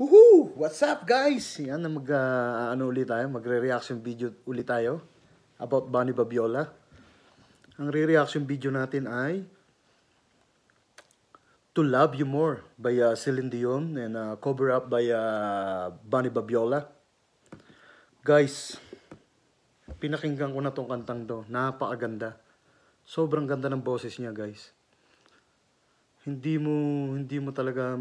Woohoo! What's up guys? Yan na ulit tayo, magre-reaction video ulit tayo about Bunny Babiola. Ang re-reaction video natin ay To Love You More by Celine Dion and cover up by Bunny Babiola. Guys, pinakinggan ko na tong kantang to. Napakaganda. Sobrang ganda ng boses niya, guys. Hindi mo talaga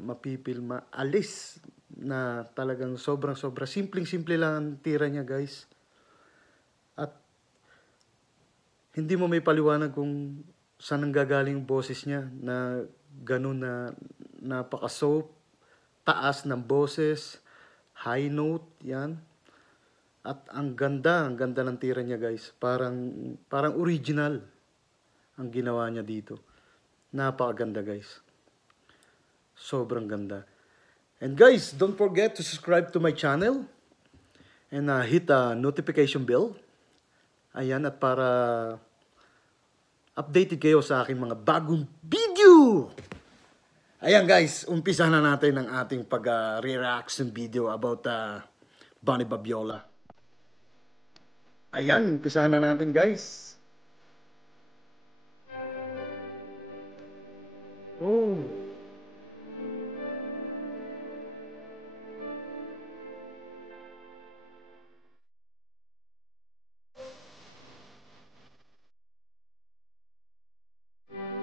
mapipil, maalis na talagang sobra simpleng-simple lang ang tira niya, guys. At hindi mo may paliwanag kung saan nanggagaling yung boses niya na ganun na napaka-so taas ng boses, high note, yan. At ang ganda ng tira niya, guys. Parang original ang ginawa niya dito. Napakaganda, guys. Sobrang ganda. And guys, don't forget to subscribe to my channel and hit the notification bell. Ayan, at para updated kayo sa aking mga bagong video. Ayan guys, umpisa na natin ang ating pag-reaction video about Bunny Babiola. Ayan, umpisa na natin guys. Oh.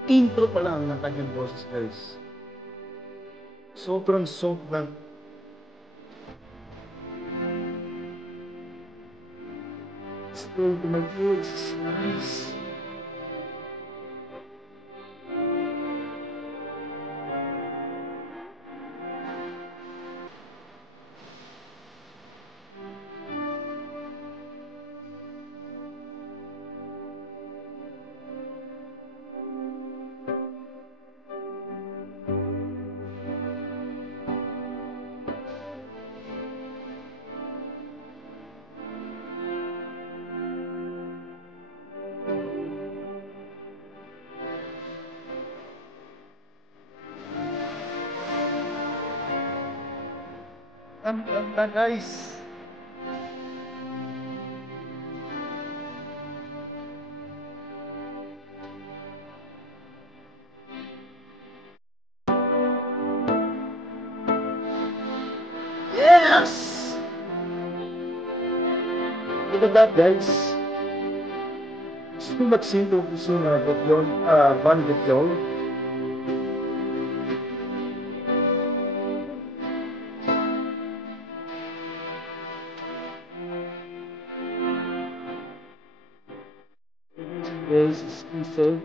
Intro pa lang ng kanyang boses guys. Sobrang still to my ears. Nice. Ang ganda guys. Yes! Look at that guys. Gusto magsinto gusto na Babiola, Bunny Babiola. Yes, exclusive.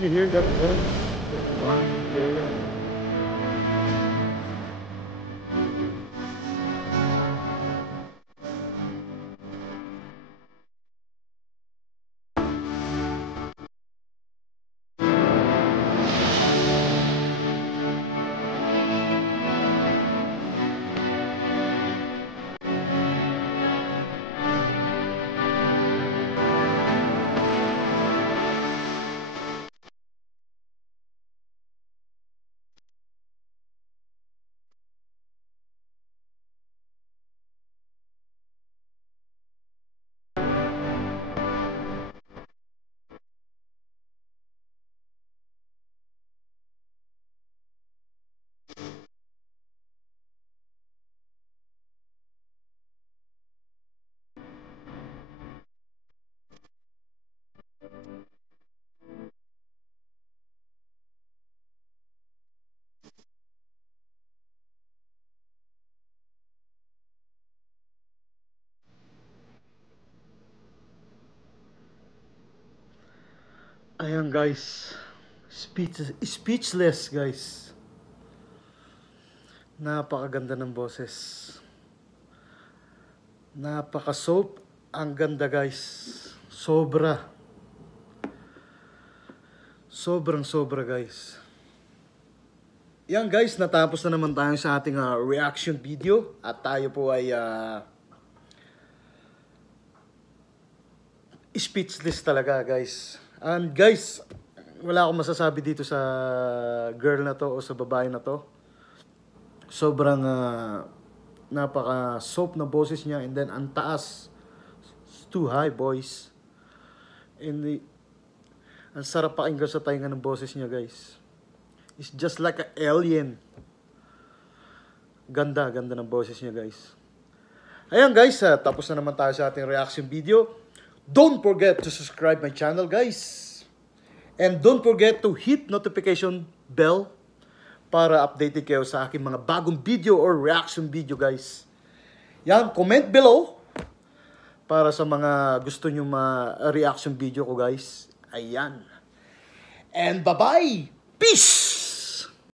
You hear that? Ayan guys, speechless guys. Napakaganda ng boses. Napaka-soap. Ang ganda guys. Sobra. Sobrang sobra guys. Yan guys, natapos na naman tayo sa ating reaction video. At tayo po ay speechless talaga guys. And guys, wala akong masasabi dito sa girl na to o sa babae na to. Sobrang napaka-soap na boses niya, and then ang taas. It's too high, boys. And ang sarap pakinggan sa tainga ng boses niya, guys. It's just like an alien. Ganda ng boses niya, guys. Ayan, guys, tapos na naman tayo sa ating reaction video. Don't forget to subscribe my channel, guys. And don't forget to hit notification bell para updated kayo sa aking mga bagong video or reaction video, guys. Yan, comment below para sa mga gusto nyo ma-reaction video ko, guys. Ayan. And bye-bye! Peace!